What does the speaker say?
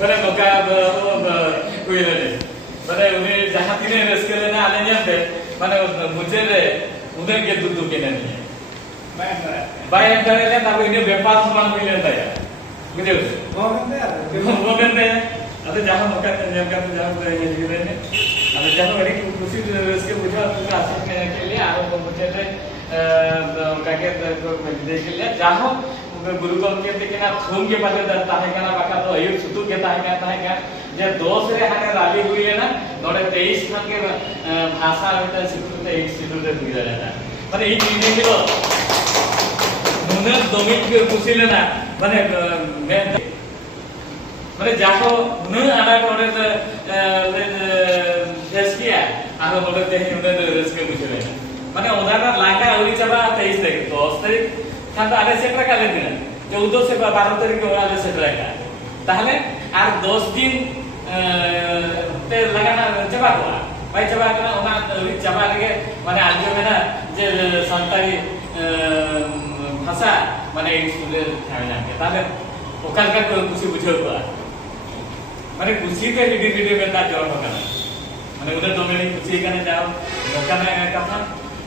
মানে নৌকা কইলে মানে উনি যাহা তিনে রেস্কে না আলে নিয়ে মানে মুঝে রে উদের के दूध के नहीं बाय अंदर ले तब इन्हें व्यापार समान मिले ताया बुझे वो गंदे अरे जहां मौका जहां ये दिखे ने अरे जहां बड़ी खुशी इसके बुझा तुका आसिक के लिए आरो मुझे रे काके देख के लिए जहां गुरुकुल के देखना थूम के पाले दत्ता है kana बाका तो अयुब सुतु के ताहे का जे दोस रे हाने राली हुई है ना नोडे 23 खान के भाषा में सितु 23 सितु रे हुई जाता মানে এই জিনিস গুলো মনের দমিক বুঝিলে না মানে মানে যাকো ন আনা করে দেশকিয়া আর বলে দেখি ওদের রেস্কে বুঝিলে না মানে ওদানা লাগা ওই চাবা 23 তারিখ 10 তারিখ খান আরে সেটা কালে দিন 14 से 12 তারিখ ওরা সেটা রাখা তাহলে আর 10 দিন তে লাগানা চাবা কোয়া भाई जब आकर उना जब आके माने आज में ना जे संताली भाषा माने स्कूले थाना के ताले ओकाल का कुछ बुझो को माने कुछ के वीडियो में ता जोर होगा माने उधर तो मेरी कुछ ही करने जाओ मौका में कथा